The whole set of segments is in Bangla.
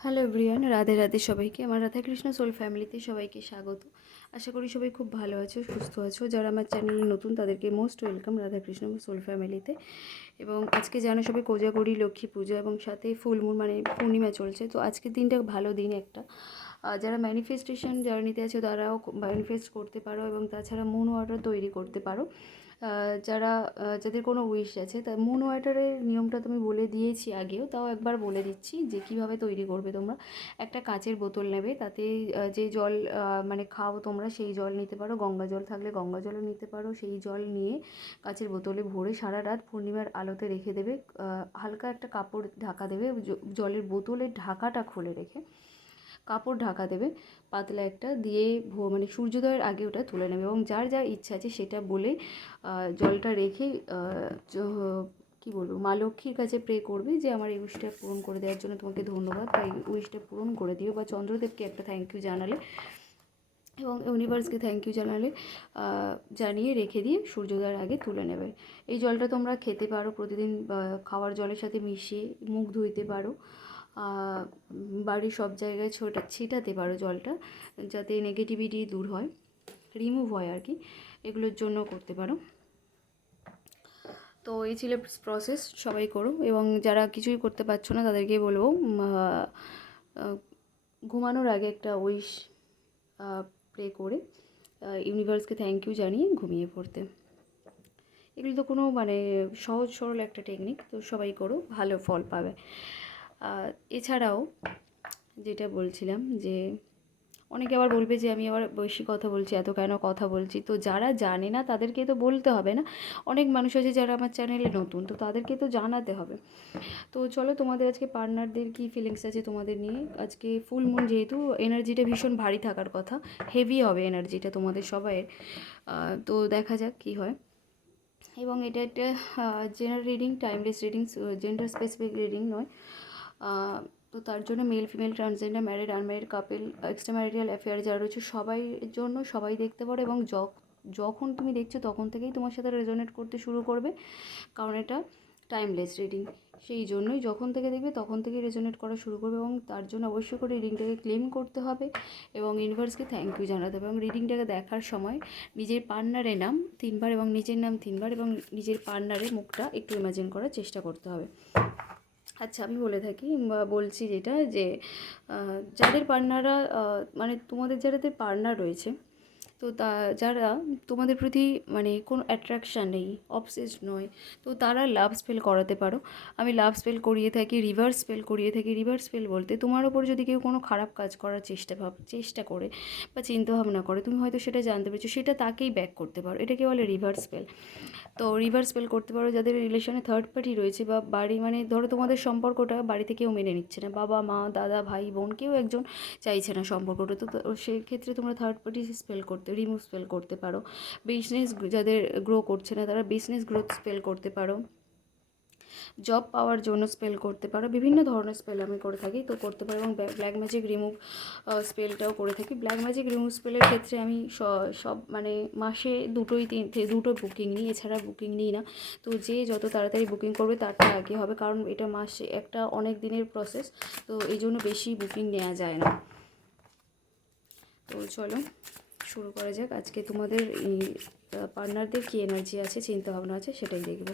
হ্যালো এভরিওয়ান, রাধে রাধে সবাইকে। আমার রাধাকৃষ্ণ সোল ফ্যামিলিতে সবাইকে স্বাগত। আশা করি সবাই খুব ভালো আছো, সুস্থ আছো। যারা আমার চ্যানেলে নতুন তাদেরকে মোস্ট ওয়েলকাম রাধাকৃষ্ণ সোল ফ্যামিলিতে। এবং আজকে জানো সবাই কোজাগরি লক্ষ্মী পুজো এবং সাথে ফুল মুন মানে পূর্ণিমা চলছে। তো আজকের দিনটা ভালো দিন একটা। যারা ম্যানিফেস্টেশন জার্নিতে আছে তারাও ম্যানিফেস্ট করতে পারো এবং তাছাড়া মুন ওয়াটার তৈরি করতে পারো। যাদের কোনো উইশ আছে, তা মুন ওয়াটারের নিয়মটা তুমি বলে দিয়েছি আগেও, তাও একবার বলে দিচ্ছি যে কিভাবে তৈরি করবে। তোমরা একটা কাচের বোতল নেবে, তাতে যে জল মানে খাও তোমরা সেই জল নিতে পারো, গঙ্গা জল থাকলে গঙ্গা জলও নিতে পারো। সেই জল নিয়ে কাচের বোতলে ভরে সারা রাত পূর্ণিমার আলোতে রেখে দেবে। হালকা একটা কাপড় ঢাকা দেবে, জলের বোতলের ঢাকাটা খুলে রেখে কাপড় ঢাকা দেবে পাতলা একটা দিয়ে, মানে সূর্যোদয়ের আগে ওটা তুলে নেবে এবং যার যার ইচ্ছা আছে সেটা বলে জলটা রেখে কী বলবো, মা লক্ষ্মীর কাছে প্রে করবে যে আমার এই উইশটা পূরণ করে দেওয়ার জন্য তোমাকে ধন্যবাদ, বা এই উইশটা পূরণ করে দিও, বা চন্দ্রদেবকে একটা থ্যাংক ইউ জানালে এবং ইউনিভার্সকে থ্যাংক ইউ জানিয়ে রেখে দিয়ে সূর্যোদয়ের আগে তুলে নেবে। এই জলটা তোমরা খেতে পারো প্রতিদিন, খাওয়ার জলের সাথে মিশিয়ে মুখ ধুইতে পারো। বাড়ির সব জায়গায় ছিটাতে পারো জলটা, যাতে নেগেটিভিটি দূর হয়, রিমুভ হয় আর কি। এগুলোর জন্য করতে পারো। তো এই ছিল প্রসেস, সবাই করো। এবং যারা কিছুই করতে পারছো না তাদেরকে বলবো ঘুমানোর আগে একটা উইশ প্রে করে ইউনিভার্সকে থ্যাংক ইউ জানিয়ে ঘুমিয়ে পড়তে। এগুলো তো কোনো মানে সহজ সরল একটা টেকনিক, তো সবাই করো, ভালো ফল পাবে। এছাড়াও যেটা বলছিলাম যে অনেকে আবার বলবে যে আমি আবার বেশি কথা বলছি, এত কেন কথা বলছি। তো যারা জানে না তাদেরকে তো বলতে হবে না। অনেক মানুষ আছে যারা আমার চ্যানেলে নতুন, তো তাদেরকে তো জানাতে হবে। তো চলো, তোমাদের আজকে পার্টনারদের কী ফিলিংস আছে তোমাদের নিয়ে। আজকে ফুল মুন যেহেতু, এনার্জিটা ভীষণ ভারী থাকার কথা, হেভি হবে এনার্জিটা তোমাদের সবাইয়ের। তো দেখা যাক কী হয়। এবং এটা একটা general reading, timeless reading, gender specific reading নয়। তো তার জন্য male female transgender, married unmarried couple, extra marital affair যারা রয়েছে সবাই জন্য, সবাই দেখতে পারো। এবং যখন তুমি দেখছো তখন থেকেই তোমার সাথে রেজোনেট করতে শুরু করবে, কারণ এটা টাইমলেস রিডিং। সেই জন্যই যখন থেকে দেখবে তখন থেকেই রেজোনেট করা শুরু করবে। এবং তার জন্য অবশ্যই করে রিডিংটাকে ক্লেম করতে হবে এবং ইউনিভার্সকে থ্যাংক ইউ জানাতে হবে। এবং রিডিংটাকে দেখার সময় নিজের পার্টনারের নাম 3বার এবং নিজের নাম 3বার এবং নিজের পার্টনারের মুখটা একটু ইমাজিন করার চেষ্টা করতে হবে। আচ্ছা, আমি বলে থাকি বা বলছি যেটা যে যাদের পার্টনাররা মানে তোমাদের যাদের পার্টনার রয়েছে, তো যারা তোমাদের প্রতি মানে কোনো অ্যাট্রাকশান নেই, অবসেসড নয়, তো তারা লাভ স্পেল করাতে পারো। আমি লাভ স্পেল করিয়ে থাকি, রিভার্স স্পেল করিয়ে থাকি। রিভার্স স্পেল বলতে তোমার ওপর যদি কেউ কোনো খারাপ কাজ করার চেষ্টা করে বা চিন্তাভাবনা করে, তুমি হয়তো সেটা জানতে পেরেছো, সেটা তাকেই ব্যাক করতে পারো, এটাকে বলে রিভার্স স্পেল। তো রিভার্স স্পেল করতে পারো যাদের রিলেশনে থার্ড পার্টি রয়েছে, বা বাড়ি মানে ধরো তোমাদের সম্পর্কটা বাড়িতে কেউ মেনে নিচ্ছে না, বাবা মা দাদা ভাই বোন কেউ একজন চাইছে না সম্পর্কটা, তো সেক্ষেত্রে তোমরা থার্ড পার্টি রিমুভ স্পেল করতে পারো। বিজনেস যাদের গ্রো করছে না তারা বিজনেস গ্রোথ স্পেল করতে পারো। জব পাওয়ার জন্য স্পেল করতে পারো। বিভিন্ন ধরনের স্পেল আমি করে থাকি, তো করতে পারো। এবং ব্ল্যাক ম্যাজিক রিমুভ স্পেলটাও করে থাকি। ব্ল্যাক ম্যাজিক রিমুভ স্পেলের ক্ষেত্রে আমি সব মানে মাসে দুটো বুকিং নিই, এছাড়া বুকিং নিই না। তো যে যত তাড়াতাড়ি বুকিং করবে তারটা আগে হবে, কারণ এটা মাসে একটা অনেক দিনের প্রসেস, তো এই জন্য বেশি বুকিং নেওয়া যায় না। তো চলো শুরু করা যাক। আজকে তোমাদের পার্টনারদের কী এনার্জি আছে, চিন্তাভাবনা আছে, সেটাই দেখব।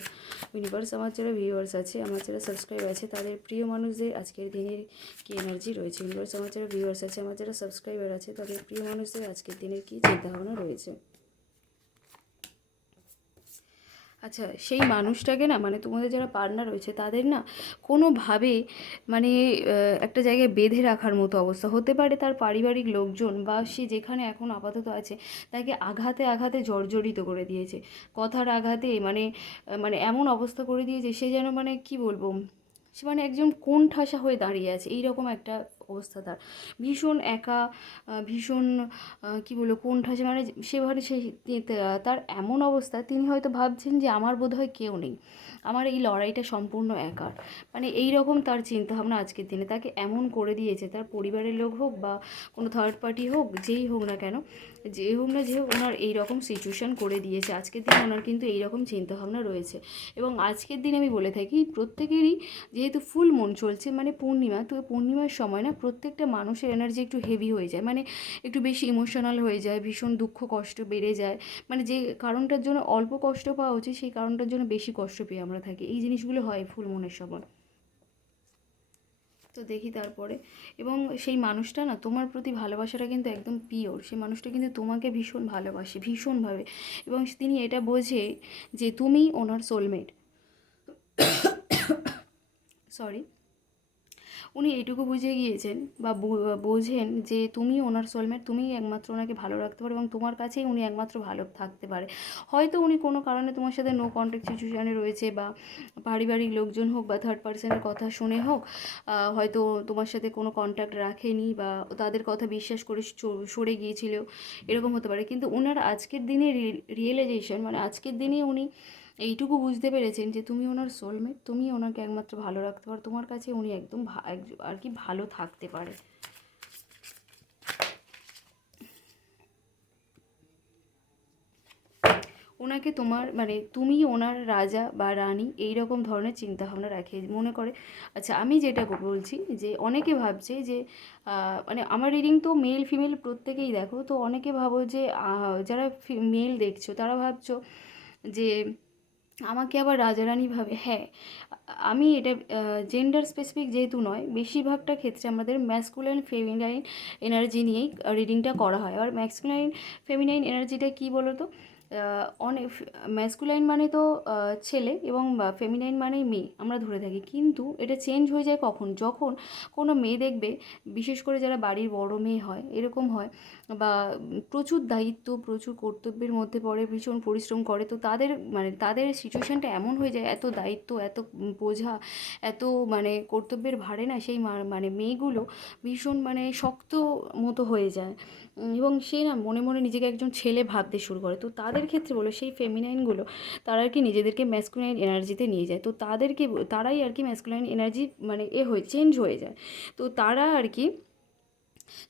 ইউনিভার্স, আমার যারা ভিউয়ার্স আছে, আমার যারা সাবস্ক্রাইব আছে, তাদের প্রিয় মানুষদের আজকের দিনের কী এনার্জি রয়েছে। ইউনিভার্স, আমার যারা ভিউয়ার্স আছে, আমার যারা সাবস্ক্রাইবার আছে, তাদের প্রিয় মানুষদের আজকের দিনের কী চিন্তাভাবনা রয়েছে। আচ্ছা, সেই মানুষটাকে না, মানে তোমাদের যারা পার্টনার রয়েছে তাদের না কোনোভাবে মানে একটা জায়গায় বেঁধে রাখার মতো অবস্থা হতে পারে। তার পারিবারিক লোকজন বা সে যেখানে এখন আপাতত আছে তাকে আঘাতে আঘাতে জর্জরিত করে দিয়েছে, কথার আঘাতে মানে মানে এমন অবস্থা করে দিয়েছে সে যেন মানে কি বলবো, সে মানে একজন কোণঠাসা হয়ে দাঁড়িয়ে আছে, এইরকম একটা অবস্থা তার। ভীষণ একা, ভীষণ কী বলবো কোণঠাসা, মানে সে তার এমন অবস্থা, তিনি হয়তো ভাবছেন যে আমার বোধহয় কেউ নেই, আমার এই লড়াইটা সম্পূর্ণ একার। মানে এই রকম তার চিন্তাভাবনা আজকের দিনে। তাকে এমন করে দিয়েছে, তার পরিবারের লোক হোক বা কোনো থার্ড পার্টি হোক, যেই হোক না কেন, যে হোক না যে হোক, ওনার এইরকম সিচুয়েশান করে দিয়েছে। আজকের দিনে ওনার কিন্তু এইরকম চিন্তাভাবনা রয়েছে। এবং আজকের দিনে আমি বলে থাকি প্রত্যেকেরই, যেহেতু ফুল মুন চলছে মানে পূর্ণিমা, তো পূর্ণিমার সময় না প্রত্যেকটা মানুষের এনার্জি একটু হেভি হয়ে যায়, মানে একটু বেশি ইমোশনাল হয়ে যায়, ভীষণ দুঃখ কষ্ট বেড়ে যায়। মানে যে কারণটার জন্য অল্প কষ্ট পাওয়া উচিত, সেই কারণটার জন্য বেশি কষ্ট পেয়ে আমরা থাকি। এই জিনিসগুলো হয় ফুল মুনের সময়। তো দেখি তারপরে, এবং সেই মানুষটা না তোমার প্রতি ভালোবাসাটা কিন্তু একদম পিওর। সেই মানুষটা কিন্তু তোমাকে ভীষণ ভালোবাসে, ভীষণভাবে। এবং তিনি এটা বোঝে যে তুমি ওনার সোলমেট। সরি, উনি এইটুকু বুঝে গিয়েছেন বা বোঝেন যে তুমি ওনার সোলমেট, তুমিই একমাত্র ওনাকে ভালো রাখতে পারো এবং তোমার কাছেই উনি একমাত্র ভালো থাকতে পারে। হয়তো উনি কোনো কারণে তোমার সাথে নো কন্ট্যাক্ট সিচুয়েশানে রয়েছে, বা পারিবারিক লোকজন হোক বা থার্ড পার্সনের কথা শুনে হোক, হয়তো তোমার সাথে কোনো কন্ট্যাক্ট রাখেনি বা তাদের কথা বিশ্বাস করে সরে গিয়েছিল, এরকম হতে পারে। কিন্তু ওনার আজকের দিনে রিয়েলাইজেশন, মানে আজকের দিনে উনি এইটুকু বুঝতে পেরেছেন যে তুমি ওনার সোলমেট, তুমি ওনাকে একমাত্র ভালো রাখতে পারো, তোমার কাছে উনি একদম আর কি ভালো থাকতে পারে। ওনাকে তোমার মানে তুমি ওনার রাজা বা রানী এই রকম ধরনের চিন্তাভাবনা রাখে, মনে করে। আচ্ছা, আমি যেটা বলছি যে অনেকে ভাবছে যে মানে আমার রিডিং তো মেল ফিমেল প্রত্যেকেই দেখো, তো অনেকে ভাবো যে যারা মেল দেখছো তারা ভাবছো যে আমাকে আবার রাজারানি ভাবে। হ্যাঁ, আমি এটা জেন্ডার স্পেসিফিক যেহেতু নয়, বেশিরভাগটা ক্ষেত্রে আমাদের ম্যাসকুলাইন ফেমিনাইন এনার্জি নিয়েই রিডিংটা করা হয়। আর ম্যাসকুলাইন ফেমিনাইন এনার্জিটা কী বলো তো, অনেক ম্যাসকুলাইন মানে তো ছেলে এবং ফেমিনাইন মানেই মেয়ে আমরা ধরে থাকি, কিন্তু এটা চেঞ্জ হয়ে যায় কখন, যখন কোনো মেয়ে দেখবে, বিশেষ করে যারা বাড়ির বড় মেয়ে হয়, এরকম হয়, বা প্রচুর দায়িত্ব প্রচুর কর্তব্যের মধ্যে পড়ে, ভীষণ পরিশ্রম করে, তো তাদের মানে তাদের সিচুয়েশানটা এমন হয়ে যায়, এত দায়িত্ব, এত বোঝা, এত মানে কর্তব্যের ভারে না সেই মানে মেয়েগুলো ভীষণ মানে শক্ত মতো হয়ে যায়, এবং সে না মনে মনে নিজেকে একজন ছেলে ভাবতে শুরু করে। তো তাদের ক্ষেত্রে বলো সেই ফেমিনাইনগুলো, তারা আর কি নিজেদেরকে ম্যাসকুলাইন এনার্জিতে নিয়ে যায়। তো তারাই আর কি ম্যাসকুলাইন এনার্জি মানে চেঞ্জ হয়ে যায়। তো তারা আর কি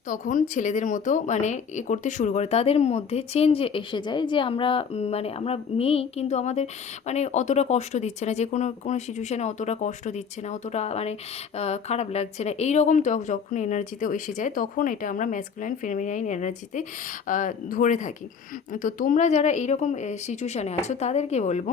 তখন ছেলেদের মতো মানে করতে শুরু করে, তাদের মধ্যে চেঞ্জ এসে যায় যে আমরা মানে আমরা মেয়ে, কিন্তু আমাদের মানে অতটা কষ্ট দিচ্ছে না, যে কোনো কোনো সিচুয়েশানে অতটা কষ্ট দিচ্ছে না, অতটা মানে খারাপ লাগছে না, এই রকম যখন এনার্জিতেও এসে যায়, তখন এটা আমরা ম্যাসকুলাইন ফেমিনাইন এনার্জিতে ধরে থাকি। তো তোমরা যারা এইরকম সিচুয়েশানে আছো তাদেরকে বলবো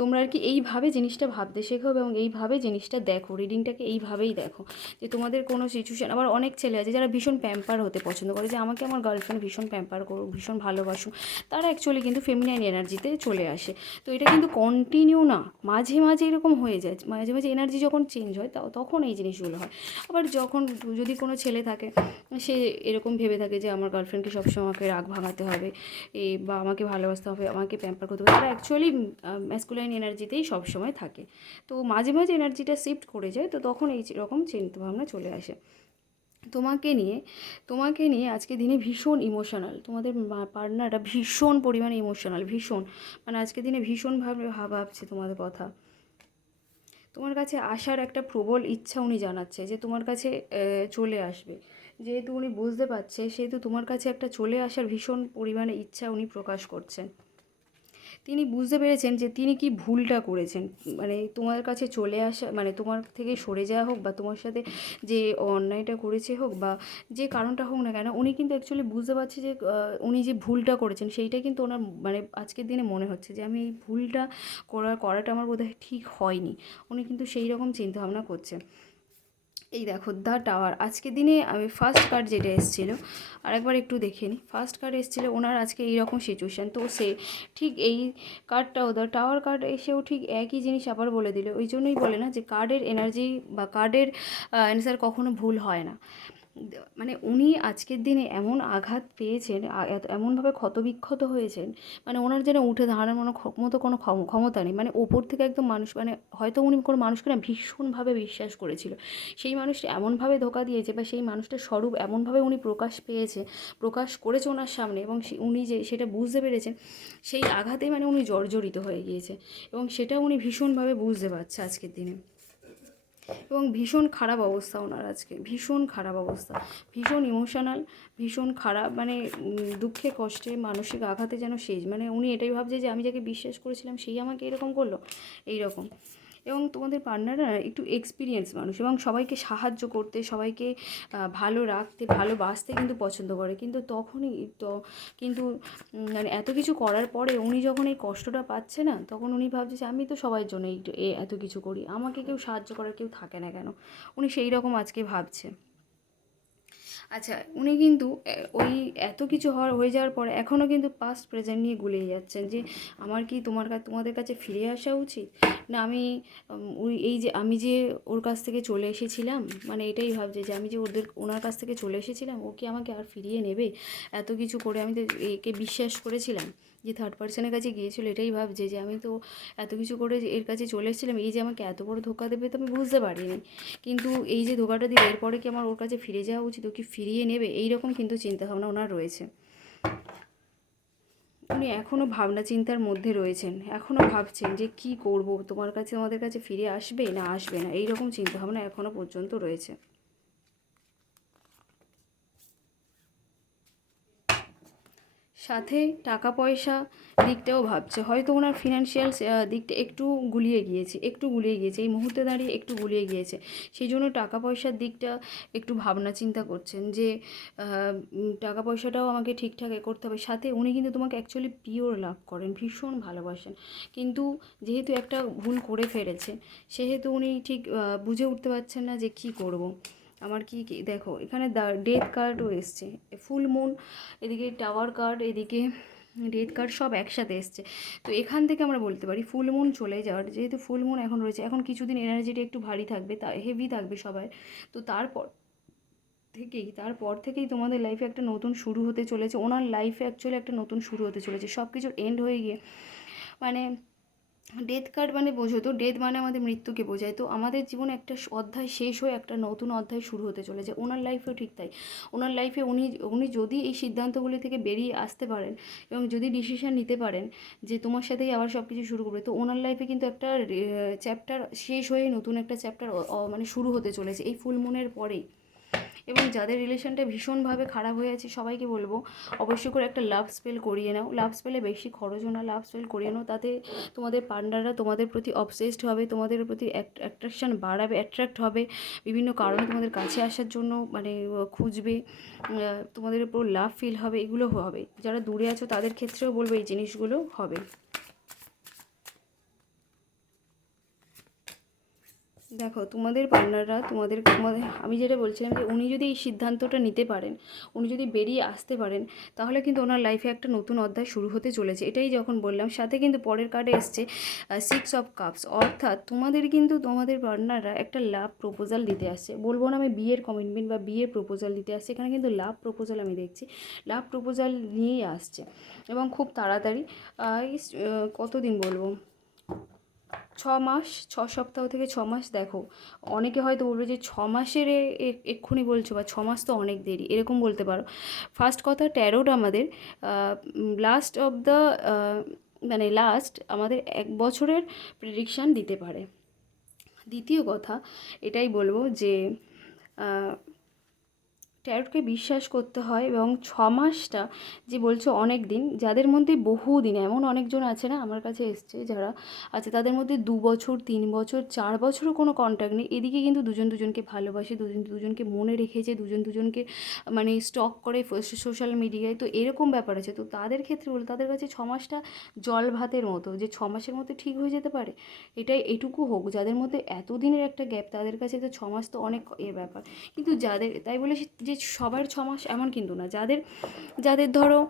তোমরা আর কি এইভাবে জিনিসটা ভাবতে শেখো এবং এইভাবে জিনিসটা দেখো, রিডিংটাকে এইভাবেই দেখো যে তোমাদের কোনো সিচুয়েশান। আবার অনেক ছেলে আছে যারা ভীষণ প্যাম্পার হতে পছন্দ করে, যে আমাকে আমার গার্লফ্রেন্ড ভীষণ প্যাম্পার করুক, ভীষণ ভালোবাসুক, তারা অ্যাকচুয়ালি কিন্তু ফেমিনাইন এনার্জিতে চলে আসে। তো এটা কিন্তু কন্টিনিউ না, মাঝে মাঝে এরকম হয়ে যায়, মাঝে মাঝে এনার্জি যখন চেঞ্জ হয় তখন এই জিনিসগুলো হয়। আবার যখন যদি কোনো ছেলে থাকে, সে এরকম ভেবে থাকে যে আমার গার্লফ্রেন্ডকে সবসময় আমাকে রাগ ভাঙাতে হবে, বা আমাকে ভালোবাসতে হবে, আমাকে প্যাম্পার করতে হবে, তারা অ্যাকচুয়ালি ম্যাসকুলাইন এনার্জিতেই সবসময় থাকে। তো মাঝে মাঝে এনার্জিটা শিফট করে যায়, তো তখন এই রকম চিন্তাভাবনা চলে আসে। তোমাকে নিয়ে আজকে দিনে ভীষণ ইমোশনাল, তোমাদের পার্টনারটা ভীষণ পরিমাণে ইমোশনাল, ভীষণ মানে আজকে দিনে ভীষণভাবে ভাবছে তোমাদের কথা। তোমার কাছে আসার একটা প্রবল ইচ্ছা উনি জানাচ্ছে, যে তোমার কাছে চলে আসবে। যেহেতু উনি বুঝতে পারছে, সেহেতু তোমার কাছে একটা চলে আসার ভীষণ পরিমাণে ইচ্ছা উনি প্রকাশ করছেন। তিনি বুঝতে পেরেছেন যে তিনি কি ভুলটা করেছেন, মানে তোমার কাছে চলে আসা মানে তোমার থেকে সরে যাওয়া হোক, বা তোমার সাথে যে অন্যায়টা করেছে হোক, বা যে কারণটা হোক না কেন, উনি কিন্তু অ্যাকচুয়ালি বুঝতে পারছে যে উনি যে ভুলটা করেছেন সেইটা কিন্তু ওনার মানে আজকের দিনে মনে হচ্ছে যে আমি এই ভুলটা করাটা আমার বোধহয় ঠিক হয়নি। উনি কিন্তু সেই রকম চিন্তাভাবনা করছে। এই দেখো দ্য টাওয়ার, আজকের দিনে আমি ফার্স্ট কার্ড যেটা এসেছিলো, আরেকবার একটু দেখে নিই। ফার্স্ট কার্ড এসেছিলো ওনার আজকে এইরকম সিচুয়েশান, তো সে ঠিক এই কার্ডটাও দ্য টাওয়ার কার্ড এসেও ঠিক একই জিনিস আবার বলে দিল। ওই জন্যই বলে না যে কার্ডের এনার্জি বা কার্ডের অ্যান্সার কখনো ভুল হয় না। মানে উনি আজকের দিনে এমন আঘাত পেয়েছেন, এমনভাবে ক্ষতবিক্ষত হয়েছেন, মানে ওনার যেন উঠে দাঁড়ানোর মতো কোনো ক্ষমতা নেই। মানে ওপর থেকে একদম মানুষ, মানে হয়তো উনি কোনো মানুষকে না ভীষণভাবে বিশ্বাস করেছিল, সেই মানুষটা এমনভাবে ধোঁকা দিয়েছে, বা সেই মানুষটার স্বরূপ এমনভাবে উনি প্রকাশ করেছে ওনার সামনে, এবং উনি যে সেটা বুঝতে পেরেছেন, সেই আঘাতেই মানে উনি জর্জরিত হয়ে গিয়েছে, এবং সেটা উনি ভীষণভাবে বুঝতে পারছে আজকের দিনে। এবং ভীষণ খারাপ অবস্থা ওনার আজকে, ভীষণ খারাপ অবস্থা, ভীষণ ইমোশনাল, ভীষণ খারাপ, মানে দুঃখে কষ্টে মানসিক আঘাতে যেন শেষ। মানে উনি এটাই ভাবছে যে আমি যাকে বিশ্বাস করেছিলাম সেই আমাকে এরকম করলো, এই রকম। এবং তোমাদের পার্টনাররা একটু এক্সপিরিয়েন্স মানুষ, এবং সবাইকে সাহায্য করতে, সবাইকে ভালো রাখতে, ভালোবাসতে কিন্তু পছন্দ করে। কিন্তু তখনই তো কিন্তু মানে এত কিছু করার পরে উনি যখন এই কষ্টটা পাচ্ছে না, তখন উনি ভাবছে যে আমি তো সবার জন্য এত কিছু করি, আমাকে কেউ সাহায্য করার কেউ থাকে না কেন, উনি সেই রকম আজকে ভাবছে। আচ্ছা, উনি কিন্তু ওই এত কিছু হয়ে যাওয়ার পরে এখনও কিন্তু পাস্ট প্রেজেন্ট নিয়ে গুলিয়ে যাচ্ছেন, যে আমার কি তোমাদের কাছে ফিরে আসা উচিত, না আমি ওই এই যে আমি যে ওর কাছ থেকে চলে এসেছিলাম, মানে এটাই ভাবছে যে আমি যে ওনার কাছ থেকে চলে এসেছিলাম, ও কি আমাকে আর ফিরিয়ে নেবে? এত কিছু করে আমি তো একে বিশ্বাস করেছিলাম, যে থার্ড পার্সনের কাছে গিয়েছিল, এটাই ভাবছে যে আমি তো এত কিছু করে এর কাছে চলে এসেছিলাম, এই যে আমাকে এত বড় ধোঁকা দেবে তো আমি বুঝতে পারিনি। কিন্তু এই যে ধোঁকাটা দিল, এরপরে কি আমার ওর কাছে ফিরে যাওয়া উচিত, ও কি ফিরিয়ে নেবে, এই রকম কিন্তু চিন্তাভাবনা ওনার রয়েছে। উনি এখনও ভাবনা চিন্তার মধ্যে রয়েছেন, এখনও ভাবছেন যে কি করব, তোমাদের কাছে ফিরে আসবে না আসবে না, এই রকম চিন্তাভাবনা এখনও পর্যন্ত রয়েছে। সাথে টাকা পয়সা দিকটাও ভাবছে, হয়তো ওনার ফিনান্সিয়াল দিকটা একটু গুলিয়ে গিয়েছে এই মুহূর্তে দাঁড়িয়ে, একটু গুলিয়ে গিয়েছে। সেই জন্য টাকা পয়সার দিকটা একটু ভাবনা চিন্তা করছেন, যে টাকা পয়সাটাও আমাকে ঠিকঠাক করতে হবে। সাথে উনি কিন্তু তোমাকে অ্যাকচুয়ালি পিওর লাভ করেন, ভীষণ ভালোবাসেন, কিন্তু যেহেতু একটা ভুল করে ফেলেছে, সেহেতু উনি ঠিক বুঝে উঠতে পারছেন না যে কি করব। আমার কি দেখো, এখানে ডেথ কার্ডও এসছে, ফুল মুন, এদিকে টাওয়ার কার্ড, এদিকে ডেথ কার্ড, সব একসাথে এসছে। তো এখান থেকে আমরা বলতে পারি ফুল মুন চলে যাওয়ার, যেহেতু ফুল মুন এখন রয়েছে, এখন কিছুদিন এনার্জিটা একটু ভারী থাকবে, হেভি থাকবে সবাই। তো তারপর থেকেই তোমাদের লাইফে একটা নতুন শুরু হতে চলেছে, ওনার লাইফে অ্যাকচুয়ালি একটা নতুন শুরু হতে চলেছে, সব কিছুর এন্ড হয়ে গিয়ে, মানে ডেথ কার্ড মানে বোঝো তো, ডেথ মানে আমাদের মৃত্যুকে বোঝায়। তো আমাদের জীবনে একটা অধ্যায় শেষ হয়ে একটা নতুন অধ্যায় শুরু হতে চলেছে, ওনার লাইফেও ঠিক তাই। ওনার লাইফে উনি যদি এই সিদ্ধান্তগুলি থেকে বেরিয়ে আসতে পারেন, এবং যদি ডিসিশন নিতে পারেন যে তোমার সাথেই আবার সব কিছু শুরু করবে, তো ওনার লাইফে কিন্তু একটা চ্যাপ্টার শেষ হয়ে নতুন একটা চ্যাপ্টার মানে শুরু হতে চলেছে এই ফুল মুনের পরেই। এবং যাদের রিলেশনটা ভীষণভাবে খারাপ হয়ে আছে, সবাইকে বলবো অবশ্যই করে একটা লাভ স্পেল করিয়ে নাও। লাভ স্পেলে বেশি খরচও না, লাভ স্পেল করিয়ে নাও, তাতে তোমাদের পার্টনাররা তোমাদের প্রতি অবসেসড হবে, তোমাদের প্রতি অ্যাট্রাকশান বাড়াবে, অ্যাট্রাক্ট হবে, বিভিন্ন কারণে তোমাদের কাছে আসার জন্য মানে খুঁজবে, তোমাদের উপর লাভ ফিল হবে, এগুলো হবে। যারা দূরে আছো তাদের ক্ষেত্রেও বলবো এই জিনিসগুলো হবে। দেখো, তোমাদের পার্টনাররা তোমাদের আমি যেটা বলছিলাম, যে উনি যদি এই সিদ্ধান্তটা নিতে পারেন, উনি যদি বেরিয়ে আসতে পারেন, তাহলে কিন্তু ওনার লাইফে একটা নতুন অধ্যায় শুরু হতে চলেছে, এটাই যখন বললাম। সাথে কিন্তু পরের কার্ডে এসছে 6 অফ কাপস, অর্থাৎ তোমাদের পার্টনাররা একটা লাভ প্রপোজাল দিতে আসছে। বলবো না আমি বিয়ের কমিটমেন্ট বা বিয়ের প্রপোজাল দিতে আসছে, এখানে কিন্তু লাভ প্রপোজাল আমি দেখছি, লাভ প্রপোজাল নিয়েই আসছে, এবং খুব তাড়াতাড়ি। কতদিন বলবো, 6 মাস, 6 সপ্তাহ থেকে 6 মাস। দেখো, অনেকে হয়তো বলবে যে 6 মাসের এক্ষুনি বলছো, বা 6 মাস তো অনেক দেরি, এরকম বলতে পারো। ফার্স্ট কথা, ট্যারোট আমাদের লাস্ট অফ দ্য মানে লাস্ট আমাদের 1 বছরের প্রেডিকশান দিতে পারে। দ্বিতীয় কথা, এটাই বলবো যে ট্যারোটকে বিশ্বাস করতে হয়, এবং 6 মাসটা যে বলছো অনেক দিন, যাদের মধ্যে বহু দিন, এমন অনেকজন আছে না আমার কাছে এসছে যারা আছে, তাদের মধ্যে 2 বছর, 3 বছর, 4 বছরও কোনো কন্ট্যাক্ট নেই, এদিকে কিন্তু দুজন দুজনকে ভালোবাসে, দুজনকে মনে রেখেছে, দুজনকে মানে স্টক করে সোশ্যাল মিডিয়ায়, তো এরকম ব্যাপার আছে। তো তাদের ক্ষেত্রে বলে, তাদের কাছে 6 মাসটা জল ভাতের মতো, যে 6 মাসের মধ্যে ঠিক হয়ে যেতে পারে, এটুকু হোক। যাদের মধ্যে এত দিনের একটা গ্যাপ, তাদের কাছে তো 6 মাস তো অনেক ব্যাপার। কিন্তু যাদের, তাই বলে যে যে সবার 6 মাস এমন কিন্তু না। যাদের যাদের ধরো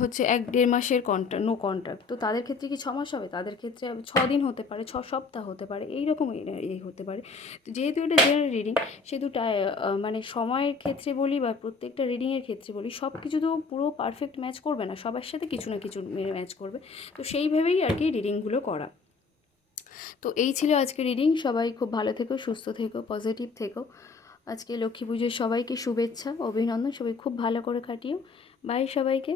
হচ্ছে 1-1.5 মাসের নো কন্ট্রাক্ট, তো তাদের ক্ষেত্রে কি 6 মাস হবে? তাদের ক্ষেত্রে 6 দিন হতে পারে, 6 সপ্তাহ হতে পারে, এইরকম এই হতে পারে। তো যেহেতু এটা জেনারেল রিডিং, সেহেতু মানে সময়ের ক্ষেত্রে বলি বা প্রত্যেকটা রিডিংয়ের ক্ষেত্রে বলি, সব কিছু তো পুরো পারফেক্ট ম্যাচ করবে না, সবার সাথে কিছু না কিছু ম্যাচ করবে। তো সেইভাবেই আর কি রিডিংগুলো করা। তো এই ছিল আজকে রিডিং। সবাই খুব ভালো থেকো, সুস্থ থেকো, পজিটিভ থেকো। আজকে লক্ষ্মী পুজোর সবাইকে শুভেচ্ছা, অভিনন্দন। সবাই খুব ভালো করে কাটিও। বাই সবাইকে।